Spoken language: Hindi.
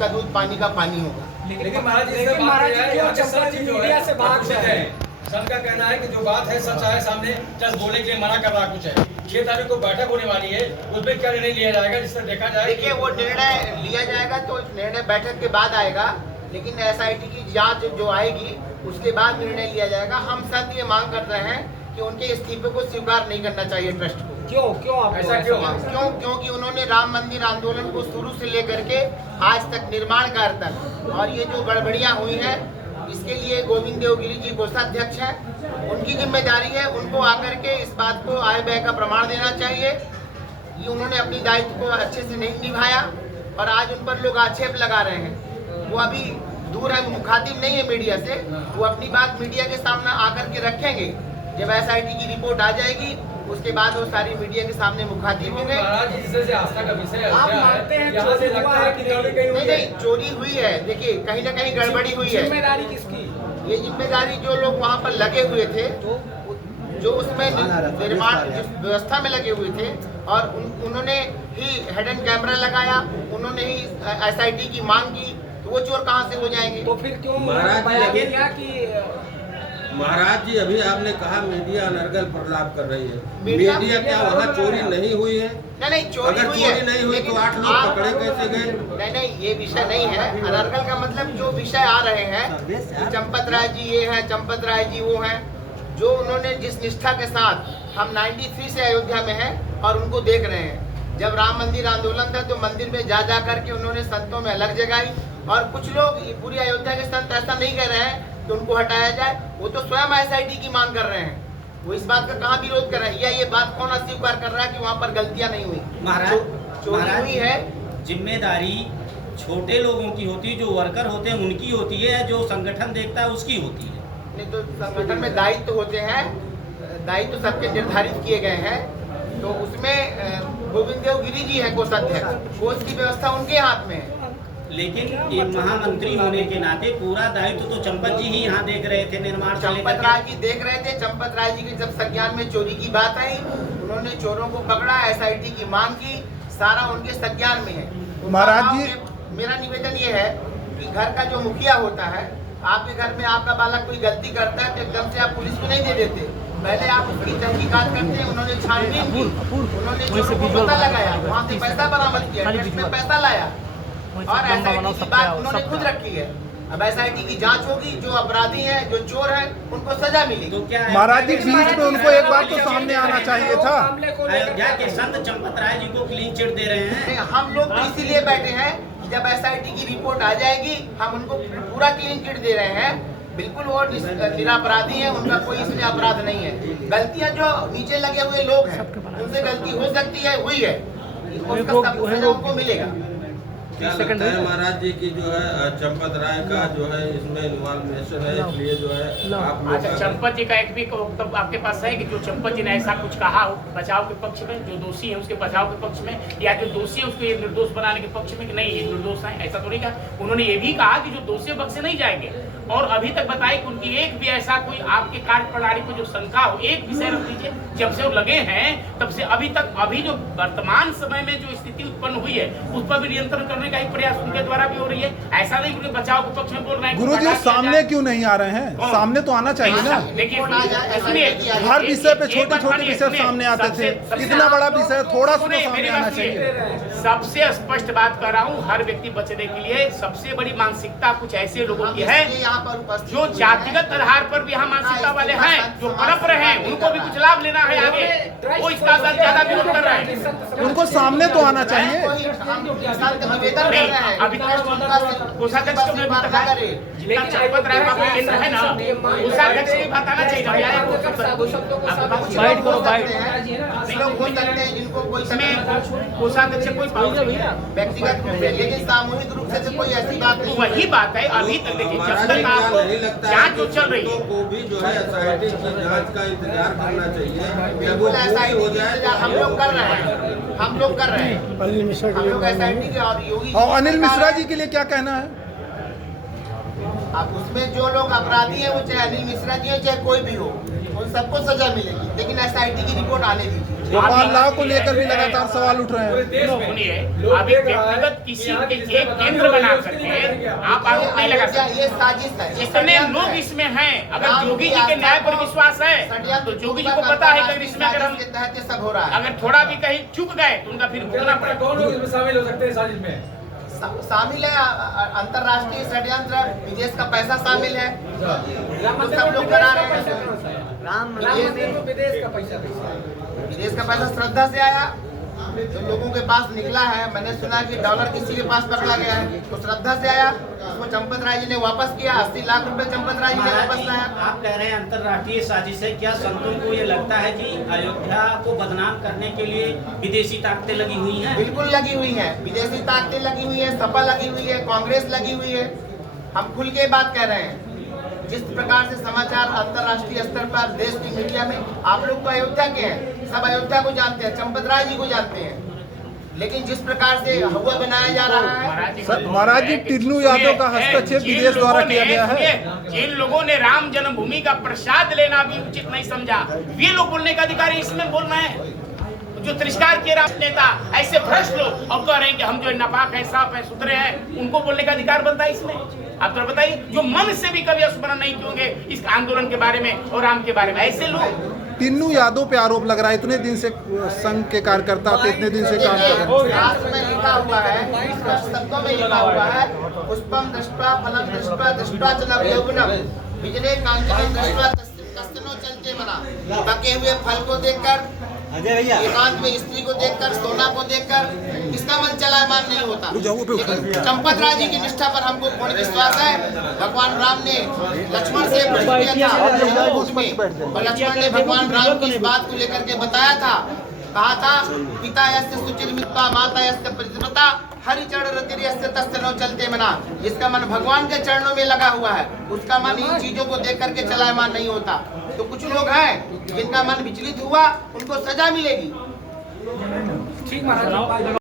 का दूध पानी का पानी होगा। लेकिन महाराज जी मीडिया से बात है, सर का कहना है कि जो बात है सच है, सामने जज बोलने के लिए मना कर रहा कुछ है। 6 तारीख को बैठक होने वाली है, उसमें क्या निर्णय लिया जाएगा जिससे देखा जाए? देखिए, वो निर्णय लिया जाएगा तो निर्णय बैठक के बाद आएगा, लेकिन एसआईटी की जांच जो आएगी उसके बाद निर्णय लिया जाएगा। हम सब ये मांग कर रहे हैं कि उनके इस्तीफे को स्वीकार नहीं करना चाहिए ट्रस्ट को। क्यों ऐसा क्यों? क्योंकि उन्होंने राम मंदिर आंदोलन को शुरू से लेकर के आज तक निर्माण कार्य तक, और ये जो गड़बड़ियां हुई हैं इसके लिए गोविंद देवगिरी जी कोषाध्यक्ष हैं, उनकी जिम्मेदारी है। उनको आकर के इस बात को आय व्यय का प्रमाण देना चाहिए। ये उन्होंने अपनी दायित्व को अच्छे से नहीं निभाया और आज उन पर लोग आक्षेप लगा रहे हैं। वो अभी दूर है, मुखातिब नहीं है मीडिया से, वो अपनी बात मीडिया के सामने आकर के रखेंगे। जब एसआईटी की रिपोर्ट आ जाएगी उसके बाद वो सारी मीडिया के सामने मुखातिब होंगे। महाराज जी जिससे आस्था का विषय है, आप मानते हैं यहाँ से लगता है कि नहीं, चोरी हुई है। देखिए, कहीं ना कहीं गड़बड़ी हुई है। जिम्मेदारी किसकी? ये जिम्मेदारी जो लोग वहाँ पर लगे हुए थे, जो उसमें निर्माण जिस व्यवस्था में लगे हुए थे, और उन्होंने ही हिडन कैमरा लगाया, उन्होंने ही एसआईटी की मांग की, तो वो चोर कहाँ से हो जाएंगे? तो फिर क्यों महाराज जी अभी आपने कहा मीडिया अनर्गल प्रलाप कर रही है। मीडिया क्या वहाँ चोरी नहीं हुई है? नहीं, चोरी हुई है। नहीं हुई तो 8 लोग पकड़े कैसे गए? नहीं, ये विषय नहीं है। अनर्गल का मतलब जो विषय आ रहे हैं, चंपत राय जी ये हैं, चंपत राय जी वो हैं, जो उन्होंने जिस निष्ठा के साथ, हम 93 से अयोध्या में हैं और उनको देख रहे हैं। जब राम मंदिर आंदोलन था तो मंदिर में जा करके उन्होंने संतों में अलग जगाई, और कुछ लोग पूरी अयोध्या के संत ऐसा नहीं कह रहे हैं कि उनको हटाया जाए, वो तो स्वयं एसआईटी की मांग कर रहे हैं। वो इस बात का कहाँ विरोध कर रहे हैं, या ये बात कौन अस्वीकार कर रहा है कि वहाँ पर गलतियाँ नहीं हुई? चोरी हुई है। जिम्मेदारी छोटे लोगों की होती है, जो वर्कर होते हैं उनकी होती है, जो संगठन देखता है उसकी होती है। नहीं, तो संगठन में दायित्व होते हैं, दायित्व सबके निर्धारित किए गए हैं। तो उसमें गोविंद देवगिरी जी है कोषाध्यक्ष, कोष की व्यवस्था उनके हाथ में है। लेकिन ये महामंत्री होने के नाते पूरा दायित्व तो चंपत जी ही यहाँ देख रहे थे, निर्माण से लेकर चंपत राय जी देख रहे थे। चंपत राय जी के जब संज्ञान में चोरी की बात आई, उन्होंने चोरों को पकड़ा, एसआईटी की मांग की, सारा उनके संज्ञान में है। महाराज जी, मेरा निवेदन ये है कि घर का जो मुखिया होता है, आपके घर में आपका बालक कोई गलती करता है तो एकदम से आप पुलिस को नहीं दे देते, पहले आप उसकी तहकीकात करते हैं। उन्होंने छानबीन की, उन्होंने चोरों को पता लगाया, वहाँ से पैसा बरामद किया, टैक्स में पैसा लाया, और एसआईटी की बात उन्होंने खुद रखी है। अब एसआईटी की जांच होगी, जो अपराधी हैं, जो चोर हैं, उनको सजा मिलेगी। तो क्या महाराज जी बीच में उनको एक बार तो सामने आना चाहिए था। अयोध्या के संत चंपत राय जी को क्लीन चिट दे रहे हैं। हम लोग तो इसीलिए बैठे हैं कि जब एसआईटी की रिपोर्ट आ जाएगी, हम उनको पूरा क्लीन चिट दे रहे हैं। बिल्कुल वो निरापराधी है, उनका कोई इसमें अपराध नहीं है। गलतियां जो नीचे लगे हुए लोग हैं, उनसे गलती हो सकती है, हुई है, उसका सब सजा उनको मिलेगा। क्या लगता है महाराज जी की जो है चंपत राय का जो है इसमें इन्वॉल्वमेंट है, इसलिए जो है आप लोग अच्छा, चंपत जी का एक भी वक्तव्य आपके पास है कि जो चंपत जी ने ऐसा कुछ कहा हो बचाव के पक्ष में, जो दोषी है उसके बचाव के पक्ष में, या जो दोषी है उसको ये निर्दोष बनाने के पक्ष में कि नहीं ये निर्दोष है, ऐसा तो नहीं कहा। उन्होंने ये भी कहा कि जो दोषी बक्से नहीं जाएंगे, और अभी तक बताए कि उनकी एक भी ऐसा कोई आपके कार्यप्रणाली को जो शंका हो, एक विषय रख लीजिए, जब से वो लगे हैं तब से अभी तक, अभी जो वर्तमान समय में जो स्थिति उत्पन्न हुई है उस पर भी नियंत्रण करने का ही प्रयास उनके द्वारा भी हो रही है। ऐसा नहीं कि बचाव के पक्ष में बोल रहे हैं। गुरुजी सामने क्यों नहीं आ रहे हैं? सामने तो आना चाहिए ना। देखिए, सुनिए, हर विषय पे छोटे छोटे विषय सामने आते थे, इतना बड़ा विषय थोड़ा सा सामने आना चाहिए। सबसे स्पष्ट बात कर रहा हूँ, हर व्यक्ति बचने के लिए सबसे बड़ी मानसिकता कुछ ऐसे लोगों की है जो जातिगत आधार पर भी यहाँ मानसिकता वाले हैं, जो पनप रहे हैं, उनको भी कुछ लाभ लेना है आगे, वो इसका ज्यादा विरोध कर रहे हैं। उनको सामने तो आना चाहिए। अभी कोषाध्यक्ष को मैं बताया, जितना चंपत राय बाबू केंद्र है ना, कोषाध्यक्ष की बात आना चाहिए। बाइट करो, बाइट हो सकते हैं जिनको कोई कोषाध्यक्ष कोई व्यक्तिगत रूप से, लेकिन सामूहिक रूप से कोई ऐसी बात नहीं। वही बात है, अभी तक देखिए जब तक आप जांच जो चल रही है को भी जो है एसआईटी की जांच का इंतजार करना चाहिए। बिल्कुल एसआईटी की इंतजार हम लोग कर रहे हैं, हम लोग कर रहे हैं। अनिल मिश्रा हम लोग एसआईटी के और योगी, और अनिल मिश्रा जी के लिए क्या कहना है? अब उसमें जो लोग अपराधी हैं, वो चाहे अनिल मिश्रा जी हो चाहे कोई भी हो, उन सबको सजा मिलेगी, लेकिन एसआईटी की रिपोर्ट आने दीजिए। गोपाल राव को लेकर भी लगातार सवाल उठ रहे हैं। देश में सुनिए, लोग अभी देख रहा है व्यक्तिगत किसी कि यहाँ के जिसका एक बदनामी केंद्र हो रही बना है, उसके करके लिए आप आरोप नहीं लगा सकते। ये साजिश है, ये इतने षड्यंत्र लोग है। इसमें हैं, अगर राम जोगी की जी के न्याय पर आस्था को विश्वास है षड्यंत्र तो जोगी जी पूरा को पता है कि करता इसमें अगर हम के तहत ये सब हो रहा है। अगर थोड़ा भी कहीं चूक गए तो उनका फिर भुगतना लगता है पड़ेगा। कौन लोग इसमें शामिल हो सकते हैं साजिश में? शामिल है अंतर्राष्ट्रीय षड्यंत्र, विदेश का पैसा शामिल है, तो सब लोग करा रहे हैं। विदेश का पैसा श्रद्धा से आया, जो लोगों के पास निकला है। मैंने सुना कि डॉलर किसी के पास पकड़ा गया है, तो श्रद्धा से आया, उसको चंपत राय जी ने वापस किया। 80 लाख रुपए चंपत राय जी ने वापस लाया। आप कह रहे हैं अंतर्राष्ट्रीय साजिश है, क्या संतों को ये लगता है कि अयोध्या को बदनाम करने के लिए विदेशी ताकतें लगी हुई हैं? बिल्कुल लगी हुई है, विदेशी ताकतें लगी हुई है, सपा लगी हुई है, कांग्रेस लगी हुई है। हम खुल के बात कर रहे हैं। जिस प्रकार से समाचार अंतर्राष्ट्रीय स्तर पर देश की मीडिया में, आप लोग तो अयोध्या के हैं, सब अयोध्या को जानते हैं, चंपत राय जी को जानते हैं, लेकिन जिस प्रकार से हवा बनाया जा रहा है। महाराज जी, टिन्नू यादव का हस्तक्षेप विदेश द्वारा किया गया है। जिन लोगों ने राम जन्मभूमि का प्रसाद लेना भी उचित नहीं समझा, वे लोग बोलने का अधिकारी इसमें बोल रहे हैं। जो तिरस्कार किए राम नेता, ऐसे भ्रष्ट लोग और कह रहे हैं कि हम जो नापाक है, साफ है, सुथरे हैं, उनको बोलने का अधिकार बनता है इसमें। आप तो बताइए, जो मन से भी कभी स्मरण नहीं किए इस आंदोलन के बारे में और राम के बारे में, ऐसे लोग। टिन्नू यादव पे आरोप लग रहा है, इतने दिन से संघ के कार्यकर्ता थे, इतने दिन से काम कर रहे हैं। शास्त्र में लिखा हुआ है, स्पष्ट शब्दों में लिखा हुआ है, पुष्पम दृष्ट्वा फलम दृष्ट्वा दृष्ट्वा च नव यौवनम विजने कांचनम दृष्ट्वा कस्तनो चलते मना। पके हुए फल को देखकर, एकांत में स्त्री को देखकर, सोना को देखकर किसका मन चलायमान नहीं होता। लेकिन चंपत राय जी की निष्ठा पर हमको पूर्ण विश्वास है। भगवान राम ने लक्ष्मण से प्रश्न किया था और लक्ष्मण ने भगवान राम की इस बात को लेकर के बताया था, कहा था पिता यस्य सुचिर्मित्वा माता यस्य प्रतिपता हरि चरण रतिर्य यस्य तस्य नो चलते मना। जिसका मन भगवान के चरणों में लगा हुआ है, उसका मन इन चीजों को देख करके चलायमान नहीं होता। तो कुछ लोग हैं जिनका मन विचलित हुआ, उनको सजा मिलेगी। ठीक महाराज।